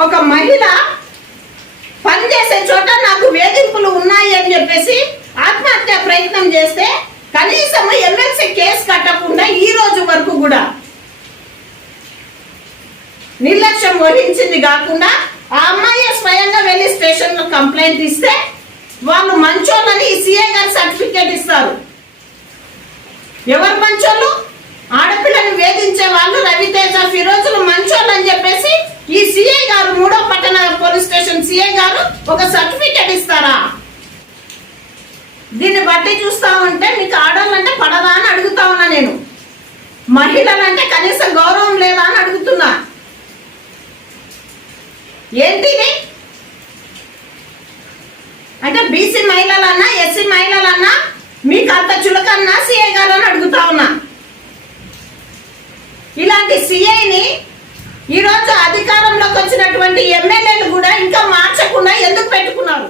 ఒక మహిళ పనిచేసే చోట నాకు వేధింపులు ఉన్నాయి అని చెప్పేసి ఆత్మహత్య ప్రయత్నం చేస్తే కనీసం ఎమ్మెల్సీ కేసు కట్టకుండా ఈ రోజు వరకు కూడా నిర్లక్ష్యం వహించింది కాకుండా ఆ అమ్మాయి స్వయంగా వెళ్ళి స్టేషన్లో కంప్లైంట్ ఇస్తే వాళ్ళు మంచోళ్ళని సిఐ గారు సర్టిఫికేట్ ఇస్తారు. ఎవరు మంచోళ్ళు? ఆడపిల్లని వేధించే వాళ్ళు రవితేజ ఫిరోజులు మంచోళ్ళు అని చెప్పేసి ఈ సిఐ గారు మూడో పట్టణ పోలీస్ స్టేషన్ సిఐ గారు ఒక సర్టిఫికేట్ ఇస్తారా? దీన్ని బట్టి చూస్తా ఉంటే మీకు ఆడాలంటే పడదా అని అడుగుతా ఉన్నా నేను. మహిళలంటే కనీసం గౌరవం లేదా అని అడుగుతున్నా. ఏంటిది? అంటే బీసీ మహిళలన్నా ఎస్సీ మహిళలన్నా మీకు అంత చులకన్నా సిఐ గారు అని అడుగుతా ఉన్నా. ఇలాంటి సిఐని ఈరోజు అధికారంలోకి వచ్చినటువంటి ఎమ్మెల్యేలు కూడా ఇంకా మార్చకుండా ఎందుకు పెట్టుకున్నారు?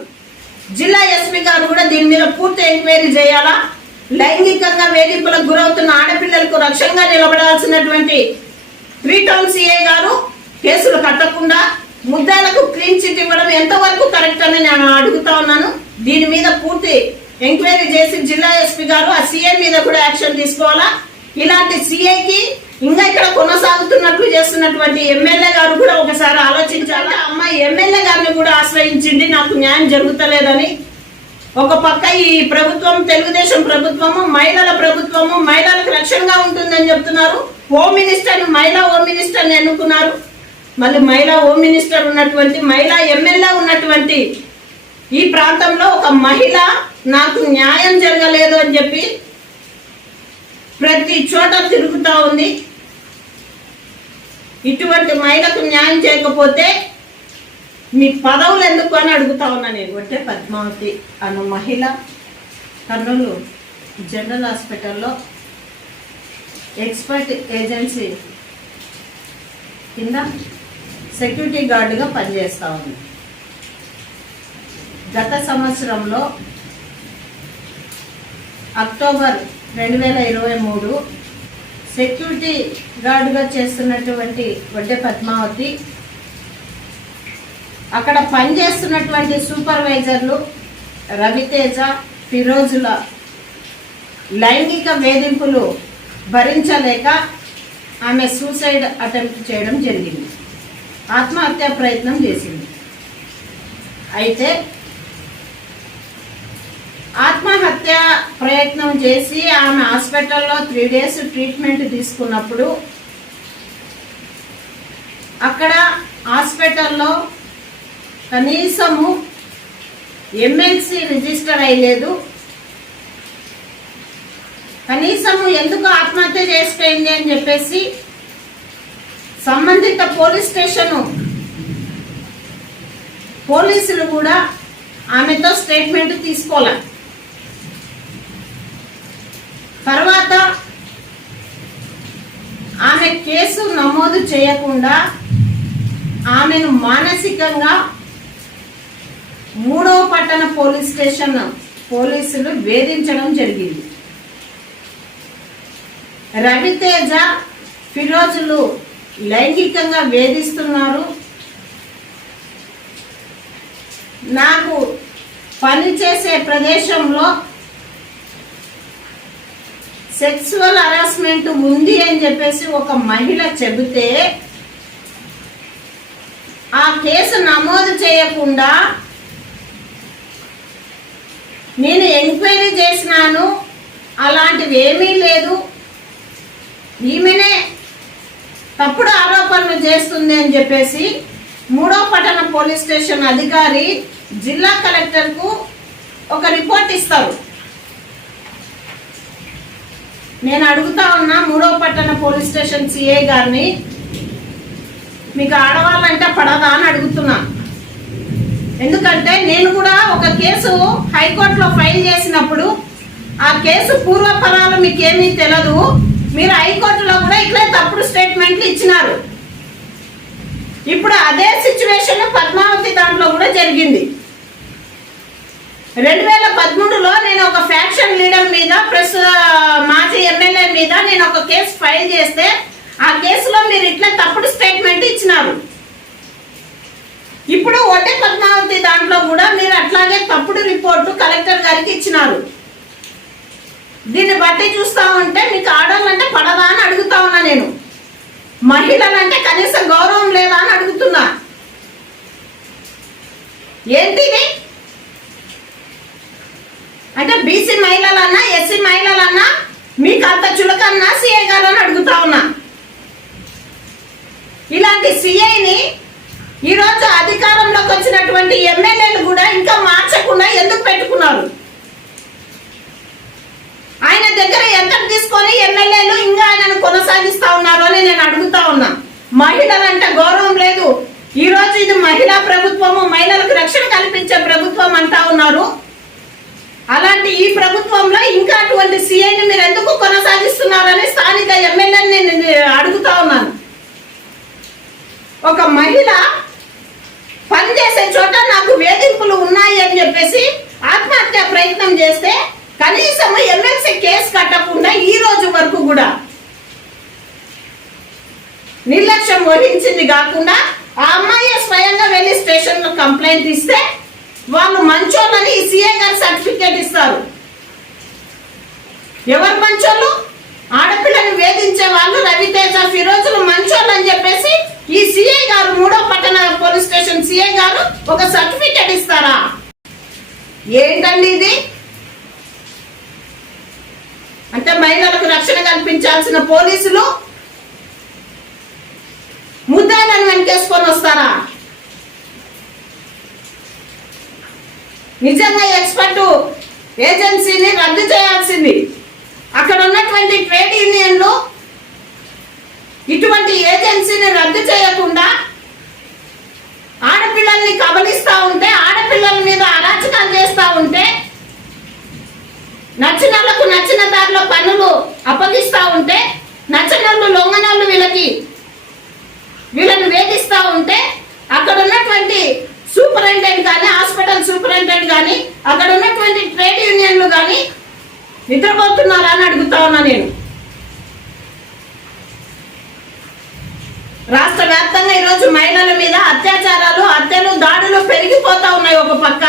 జిల్లా ఎస్పీ గారు కూడా దీని మీద పూర్తి ఎంక్వైరీ చేయాలా? లైంగికంగా వేధింపులకు గురవుతున్న ఆడపిల్లలకు రక్షణగా నిలబడాల్సినటువంటి త్రీ టౌన్ సిఐ గారు కేసులు కట్టకుండా ముద్దాలకు క్లీన్ చిట్ ఇవ్వడం ఎంతవరకు కరెక్ట్ అని నేను అడుగుతా ఉన్నాను. దీని మీద పూర్తి ఎంక్వైరీ చేసి జిల్లా ఎస్పీ గారు ఆ సీఎం మీద కూడా యాక్షన్ తీసుకోవాలా? ఇలాంటి సీఐకి ఇంకా ఇక్కడ కొనసాగుతున్నట్లు చేస్తున్నటువంటి ఎమ్మెల్యే గారు కూడా ఒకసారి ఆలోచించాలి? అమ్మాయి ఎమ్మెల్యే గారిని కూడా ఆశ్రయించింది నాకు న్యాయం జరుగుతలేదని. ఒక పక్క ఈ ప్రభుత్వం తెలుగుదేశం ప్రభుత్వము మహిళల ప్రభుత్వము మహిళలకు రక్షణగా ఉంటుందని చెప్తున్నారు. హోమ్ మినిస్టర్ మహిళా హోమ్ మినిస్టర్ని ఎన్నుకున్నారు. మళ్ళీ మహిళా హోమ్ మినిస్టర్ ఉన్నటువంటి మహిళా ఎమ్మెల్యే ఉన్నటువంటి ఈ ప్రాంతంలో ఒక మహిళ నాకు న్యాయం జరగలేదు అని చెప్పి ప్రతి చోట తిరుగుతూ ఉంది. ఇటువంటి మహిళకు న్యాయం చేయకపోతే మీ పదవులు ఎందుకు అని అడుగుతా ఉన్నా నేను. ఒట్టే పద్మావతి అన్న మహిళ. కర్నూలు జనరల్ హాస్పిటల్లో ఎక్స్పర్ట్ ఏజెన్సీ కింద సెక్యూరిటీ గార్డుగా పనిచేస్తూ ఉంది. గత సంవత్సరంలో అక్టోబర్ రెండు వేల ఇరవై మూడు సెక్యూరిటీ గార్డుగా చేస్తున్నటువంటి వడ్డే పద్మావతి. అక్కడ పనిచేస్తున్నటువంటి సూపర్వైజర్లు రవితేజ ఫిరోజుల లైంగిక వేధింపులు భరించలేక ఆమె సూసైడ్ అటెంప్ట్ చేయడం జరిగింది. ఆత్మహత్య ప్రయత్నం చేసింది. అయితే ఆత్మహత్య ప్రయత్నం చేసి ఆమె హాస్పిటల్లో త్రీ డేస్ ట్రీట్మెంట్ తీసుకున్నప్పుడు అక్కడ హాస్పిటల్లో కనీసము ఎమ్మెల్సీ రిజిస్టర్ అయ్యలేదు. కనీసము ఎందుకు ఆత్మహత్య చేసుకోయింది అని చెప్పేసి సంబంధిత పోలీస్ స్టేషను పోలీసులు కూడా ఆమెతో స్టేట్మెంట్ తీసుకోలే. తర్వాత ఆమె కేసు నమోదు చేయకుండా ఆమెను మానసికంగా మూడవ పట్టణ పోలీస్ స్టేషన్ పోలీసులు వేధించడం జరిగింది. రవితేజ ఫిరోజులు లైంగికంగా వేధిస్తున్నారు. నాకు పనిచేసే ప్రదేశంలో సెక్సువల్ హరాస్మెంట్ ఉంది అని చెప్పేసి ఒక మహిళ చెబితే ఆ కేసు నమోదు చేయకుండా నేను ఎంక్వైరీ చేసినాను అలాంటివి ఏమీ లేదు. ఈమెనే తప్పుడు ఆరోపణలు చేస్తుంది అని చెప్పేసి మూడో పట్టణ పోలీస్ స్టేషన్ అధికారి జిల్లా కలెక్టర్కు ఒక రిపోర్ట్ ఇస్తారు. నేను అడుగుతా ఉన్నా మూడో పట్టణ పోలీస్ స్టేషన్ సిఐ గారిని. మీకు ఆడవాళ్ళంటే పడదా అని అడుగుతున్నా. ఎందుకంటే నేను కూడా ఒక కేసు హైకోర్టులో ఫైల్ చేసినప్పుడు ఆ కేసు పూర్వపరాలు మీకేమీ తెలదు. మీరు హైకోర్టులో కూడా ఇట్లే తప్పుడు స్టేట్మెంట్లు ఇచ్చినారు. ఇప్పుడు అదే సిచ్యువేషన్ పద్మావతి దాంట్లో కూడా జరిగింది. రెండు వేల పదమూడులో నేను ఒక ఫ్యాక్షన్ లీడర్ మీద ప్రస్తుత మాజీ ఎమ్మెల్యే మీద నేను ఒక కేసు ఫైల్ చేస్తే ఆ కేసులో మీరు ఇట్లా తప్పుడు స్టేట్మెంట్ ఇచ్చినారు. ఇప్పుడు ఒకటే పద్మావతి దాంట్లో కూడా మీరు అట్లాగే తప్పుడు రిపోర్టు కలెక్టర్ గారికి ఇచ్చినారు. దీన్ని బట్టి చూస్తా ఉంటే మీకు ఆడాలంటే పడదా అని అడుగుతా ఉన్నా నేను మహిళలంటే కనీసం గౌరవం లేదా అని అడుగుతున్నా ఏంటిది అంటే బీసీ మహిళలన్నా ఎస్సీ మహిళలన్నా మీకు అంత చులకన్నా సిఐ గారు అని అడుగుతా ఉన్నా ఇలాంటి సిఐని ఈరోజు అధికారంలోకి వచ్చినటువంటి ఎమ్మెల్యేలు కూడా ఇంకా మార్చకుండా ఎందుకు పెట్టుకున్నారు ఆయన దగ్గర ఎంత తీసుకొని ఎమ్మెల్యేలు ఇంకా ఆయనను కొనసాగిస్తా ఉన్నారు అని నేను అడుగుతా ఉన్నా. మహిళలంటే గౌరవం లేదు. ఈ రోజు ఇది మహిళా ప్రభుత్వము మహిళలకు రక్షణ కల్పించే ప్రభుత్వం అంటా ఉన్నారు. అలాంటి ఈ ప్రభుత్వంలో ఇంకా అటువంటి సీఐని మీరు ఎందుకు కొనసాగిస్తున్నారని స్థానిక ఎమ్మెల్యేని నేను అడుగుతా ఉన్నాను. ఒక మహిళ పనిచేసే చోట నాకు వేధింపులు ఉన్నాయి అని చెప్పేసి ఆత్మహత్య ప్రయత్నం చేస్తే కనీసం ఎమ్మెల్సీ కేసు కట్టకుండా ఈ రోజు వరకు కూడా నిర్లక్ష్యం వహించింది కాకుండా ఆ అమ్మాయి స్వయంగా వెళ్ళి స్టేషన్లో కంప్లైంట్ ఇస్తే వాళ్ళు మంచోళ్ళని ఈ సీఏ గారు సర్టిఫికేట్ ఇస్తారు. ఎవరు మంచోళ్ళు? ఆడపిల్లని వేధించే వాళ్ళు రవితేజ ఫిరోజులు మంచోళ్ళు అని చెప్పేసి ఈ సిఐ గారు మూడో పట్టణ పోలీస్ స్టేషన్ సిఐ గారు ఒక సర్టిఫికేట్ ఇస్తారా? ఏంటండి ఇది? అంటే మహిళలకు రక్షణ కల్పించాల్సిన పోలీసులు ముద్దాయిలను వెనకేసుకొని వస్తారా? నిజంగా ఎక్స్పర్ట్ ఏజెన్సీని రద్దు చేయాల్సింది. అక్కడ ఉన్నటువంటి ట్రేడ్ యూనియన్లు ఇటువంటి ఏజెన్సీని రద్దు చేయకుండా ఆడపిల్లల్ని కబలిస్తూ ఉంటే ఆడపిల్లల మీద అరాచకాలు చేస్తూ ఉంటే నచ్చినలకు నచ్చిన దారిలో పన్ను అప్పగిస్తా ఉంటే నచ్చనోళ్ళు లొంగనోళ్ళు వీళ్ళకి వీళ్ళని వేధిస్తా ఉంటే అక్కడ ఉన్నటువంటి సూపరింటెండెంట్ కానీ హాస్పిటల్ సూపరింటెండెంట్ కానీ అక్కడ ఉన్నటువంటి ట్రేడ్ యూనియన్లు కానీ నిద్రపోతున్నారా అని అడుగుతా ఉన్నా నేను రాష్ట్ర వ్యాప్తంగా ఈరోజు మహిళల మీద అత్యాచారాలు హత్యలు దాడులు పెరిగిపోతా ఉన్నాయి ఒక పక్క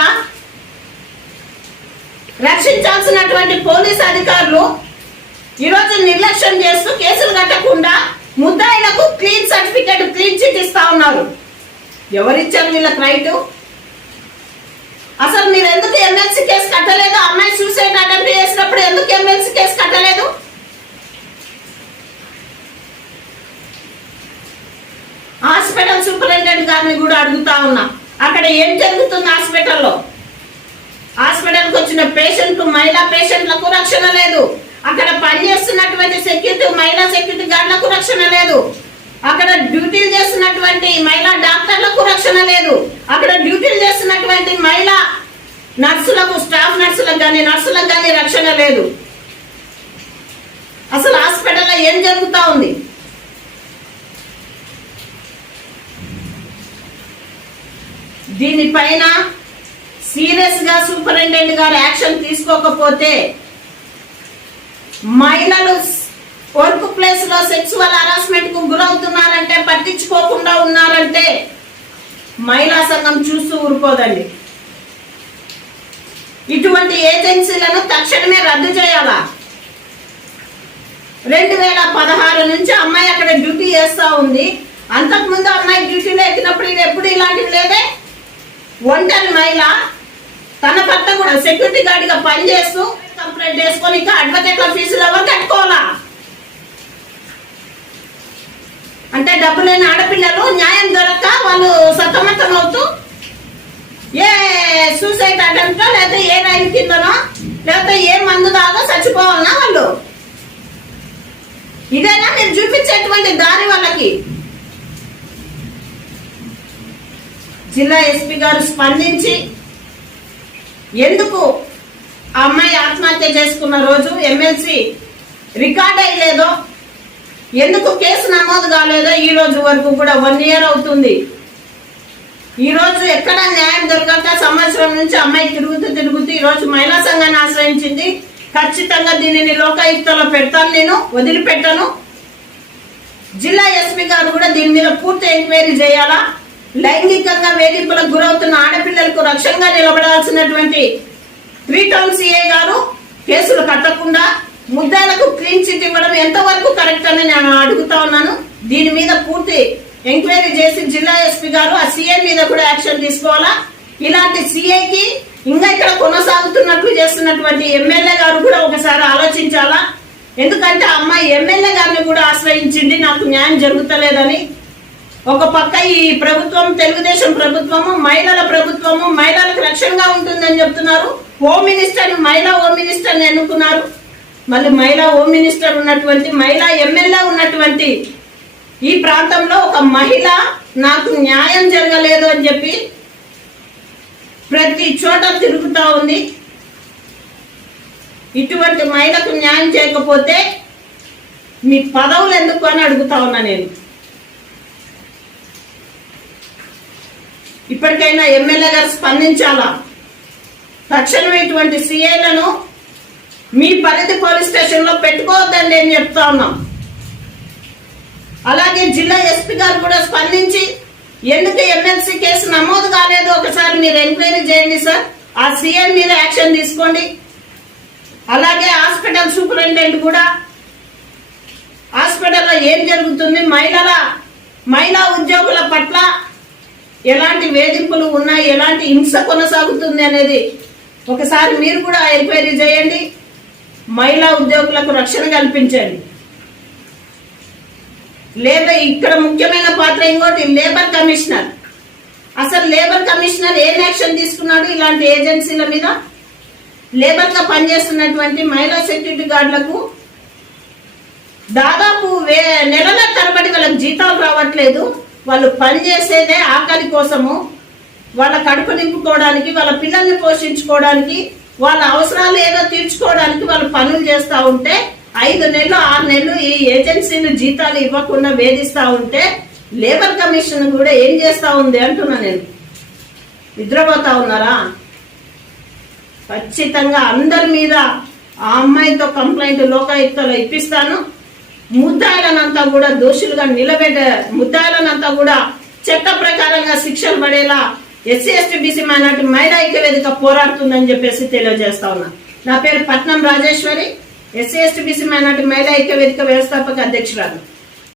రక్షించాల్సినటువంటి పోలీస్ అధికారులు ఈరోజు నిర్లక్ష్యం చేస్తూ కేసులు కట్టకుండా ముద్దాయిలకు క్లీన్ సర్టిఫికేట్ క్లీన్ చిట్ ఇస్తా ఉన్నారు. ఎవరిచ్చారు వీళ్ళకి రైట్? అసలు మీరు ఎందుకు ఎమ్మెల్సీ కేసు కట్టలేదు? అమ్మాయి సూసైడ్ అటెంప్ట్ చేసినప్పుడు ఎందుకు ఎమ్మెల్సీ కేసు కట్టలేదు? హాస్పిటల్ సూపరింటెండెంట్ గారిని కూడా అడుగుతా ఉన్నా. అక్కడ ఏం జరుగుతుంది హాస్పిటల్లో? హాస్పిటల్కి వచ్చిన పేషెంట్ మహిళా పేషెంట్లకు రక్షణ లేదు. అక్కడ పనిచేస్తున్నటువంటి సెక్యూరిటీ మహిళా సెక్యూరిటీ గార్డులకు రక్షణ లేదు. అక్కడ డ్యూటీలు చేస్తున్నటువంటి మహిళా డాక్టర్లకు రక్షణ లేదు. అక్కడ డ్యూటీలు చేస్తున్నటువంటి మహిళా నర్సులకు స్టాఫ్ నర్సులకు కానీ నర్సులకు కానీ రక్షణ లేదు. అసలు హాస్పిటల్లో ఏం జరుగుతూ ఉంది? దీనిపైన సీరియస్గా సూపరింటెండెంట్ గారు యాక్షన్ తీసుకోకపోతే మహిళలు వర్క్ ప్లేస్లో సెక్సువల్ హరాస్మెంట్కు గురవుతున్నారంటే పట్టించుకోకుండా ఉన్నారంటే మహిళా సంఘం చూస్తూ ఊరుకోదండి. ఇటువంటి ఏజెన్సీలను తక్షణమే రద్దు చేయాలా? రెండు వేల పదహారు నుంచి అమ్మాయి అక్కడ డ్యూటీ చేస్తూ ఉంది. అంతకుముందు అమ్మాయి డ్యూటీలో ఎక్కినప్పుడు ఇది ఎప్పుడు ఇలాంటివి లేదే? ఒంటరి మహిళ. తన భర్త కూడా సెక్యూరిటీ గార్డ్గా పనిచేస్తూ కంప్లైంట్ చేసుకొని ఇంకా అడ్వకేట్ల ఫీజులు ఎవరు కట్టుకోవాలా? అంటే డబ్బు లేని ఆడపిల్లలు న్యాయం దొరక్క వాళ్ళు సతమతం అవుతూ ఏ సూసైడ్ అటెంప్ట్ లేకపోతే ఏ రైలు కిందనో లేకపోతే ఏ మందు దాగో చచ్చిపోవాలన్నా వాళ్ళు? ఇదేనా నేను చూపించేటువంటి దారి వాళ్ళకి? జిల్లా ఎస్పీ గారు స్పందించి ఎందుకు ఆ అమ్మాయి ఆత్మహత్య చేసుకున్న రోజు ఎమ్మెల్సీ రికార్డ్ అయ్యలేదో? ఎందుకు కేసు నమోదు కాలేదో ఈ రోజు వరకు కూడా వన్ ఇయర్ అవుతుంది. ఈ రోజు ఎక్కడ న్యాయం దొరకక సంవత్సరం నుంచి అమ్మాయి తిరుగుతూ తిరుగుతూ ఈరోజు మహిళా సంఘాన్ని ఆశ్రయించింది. ఖచ్చితంగా దీనిని లోకాయుక్తలో పెడతాను నేను వదిలిపెట్టను. జిల్లా ఎస్పీ గారు కూడా దీని మీద పూర్తి ఎంక్వైరీ చేయాలా? లైంగికంగా వేధింపులకు గురవుతున్న ఆడపిల్లలకు రక్షణగా నిలబడాల్సినటువంటి త్రీ టౌన్ సిఐ గారు కేసులు కట్టకుండా ముద్దాలకు క్లీన్ చిట్ ఇవ్వడం ఎంతవరకు కరెక్ట్ అని నేను అడుగుతా ఉన్నాను. దీని మీద పూర్తి ఎంక్వైరీ చేసి జిల్లా ఎస్పీ గారు ఆ సీఏ మీద కూడా యాక్షన్ తీసుకోవాలా? ఇలాంటి సీఐకి ఇంకా ఇక్కడ కొనసాగుతున్నట్లు చేస్తున్నటువంటి ఎమ్మెల్యే గారు కూడా ఒకసారి ఆలోచించాలా? ఎందుకంటే ఆ అమ్మాయి ఎమ్మెల్యే గారిని కూడా ఆశ్రయించింది నాకు న్యాయం జరుగుతలేదని ఒక పక్క ఈ ప్రభుత్వం తెలుగుదేశం ప్రభుత్వము మహిళల ప్రభుత్వము మహిళలకు రక్షణగా ఉంటుందని చెప్తున్నారు. హోమ్ మినిస్టర్ మహిళా హోమ్ మినిస్టర్ని ఎన్నుకున్నారు. మళ్ళీ మహిళా హోమ్ మినిస్టర్ ఉన్నటువంటి మహిళా ఎమ్మెల్యే ఉన్నటువంటి ఈ ప్రాంతంలో ఒక మహిళ నాకు న్యాయం జరగలేదు అని చెప్పి ప్రతి చోట తిరుగుతూ ఉంది. ఇటువంటి మహిళకు న్యాయం చేయకపోతే మీ పదవులు ఎందుకు అని అడుగుతా ఉన్నా నేను. ఇప్పటికైనా ఎమ్మెల్యే గారు స్పందించాలా? తక్షణం ఇటువంటి సీఏలను మీ పరిధి పోలీస్ స్టేషన్లో పెట్టుకోవద్దండి అని చెప్తా ఉన్నాం. అలాగే జిల్లా ఎస్పీ గారు కూడా స్పందించి ఎందుకు ఎమ్మెల్సీ కేసు నమోదు కాలేదు? ఒకసారి మీరు ఎంక్వైరీ చేయండి సార్. ఆ సీఎం మీద యాక్షన్ తీసుకోండి. అలాగే హాస్పిటల్ సూపరింటెండెంట్ కూడా హాస్పిటల్లో ఏం జరుగుతుంది? మహిళల మహిళా ఉద్యోగుల పట్ల ఎలాంటి వేధింపులు ఉన్నాయి ఎలాంటి హింస కొనసాగుతుంది అనేది ఒకసారి మీరు కూడా ఎంక్వైరీ చేయండి. మహిళా ఉద్యోగులకు రక్షణ కల్పించండి. లేబర్ ఇక్కడ ముఖ్యమైన పాత్ర ఇంకోటి లేబర్ కమిషనర్. అసలు లేబర్ కమిషనర్ ఏం యాక్షన్ తీసుకున్నాడు ఇలాంటి ఏజెన్సీల మీద? లేబర్గా పనిచేస్తున్నటువంటి మహిళా సెక్యూరిటీ గార్డులకు దాదాపు వే నెలల తరబడి వాళ్ళకి జీతాలు రావట్లేదు. వాళ్ళు పనిచేసేదే ఆకలి కోసము వాళ్ళ కడుపు నింపుకోవడానికి వాళ్ళ పిల్లల్ని పోషించుకోవడానికి వాళ్ళ అవసరాలు ఏదో తీర్చుకోవడానికి వాళ్ళు పనులు చేస్తూ ఉంటే ఐదు నెలలు ఆరు నెలలు ఈ ఏజెన్సీలు జీతాలు ఇవ్వకుండా వేధిస్తూ ఉంటే లేబర్ కమిషన్ కూడా ఏం చేస్తూ ఉంది అంటున్నా నేను. నిద్రపోతా ఉన్నారా? ఖచ్చితంగా అందరి మీద ఆ అమ్మాయితో కంప్లైంట్ లోకాయుక్తలో ఇప్పిస్తాను. ముద్దాలనంతా కూడా దోషులుగా నిలబెట్ట ముద్దాలనంతా కూడా చట్ట ప్రకారంగా శిక్షలు పడేలా ఎస్సీ ఎస్టీ బీసీ మైనార్టీ మహిళా ఐక్య వేదిక పోరాడుతుందని చెప్పేసి తెలియజేస్తా ఉన్నా. నా పేరు Patnam Rajeswari SC ST BC minority మహిళా ఐక్య వేదిక వ్యవస్థాపక అధ్యక్షురాలు.